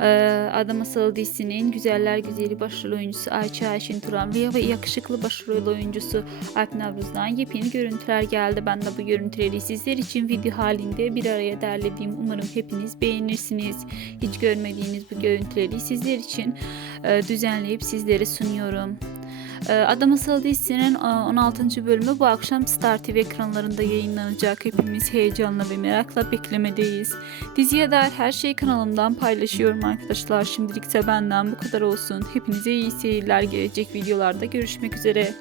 Ee, Asıl dizisinin Güzeller Güzeli başrol oyuncusu Ayça Ayşin Turan ve yakışıklı başrol oyuncusu Alp Navruz'dan yepyeni görüntüler geldi. Ben de bu görüntüleri sizler için video halinde bir araya derlediğim umarım hepiniz beğenirsiniz. Hiç görmediğiniz bu görüntüleri sizler için e, düzenleyip sizlere sunuyorum. Adam Asıl dizisinin e, 16. bölümü bu akşam Star TV ekranlarında yayınlanacak. Hepimiz heyecanla ve merakla beklemedeyiz. Diziye dair her şeyi kanalımdan paylaşıyorum arkadaşlar. Şimdilik ise benden bu kadar olsun. Hepinize iyi seyirler. Gelecek videolarda görüşmek üzere.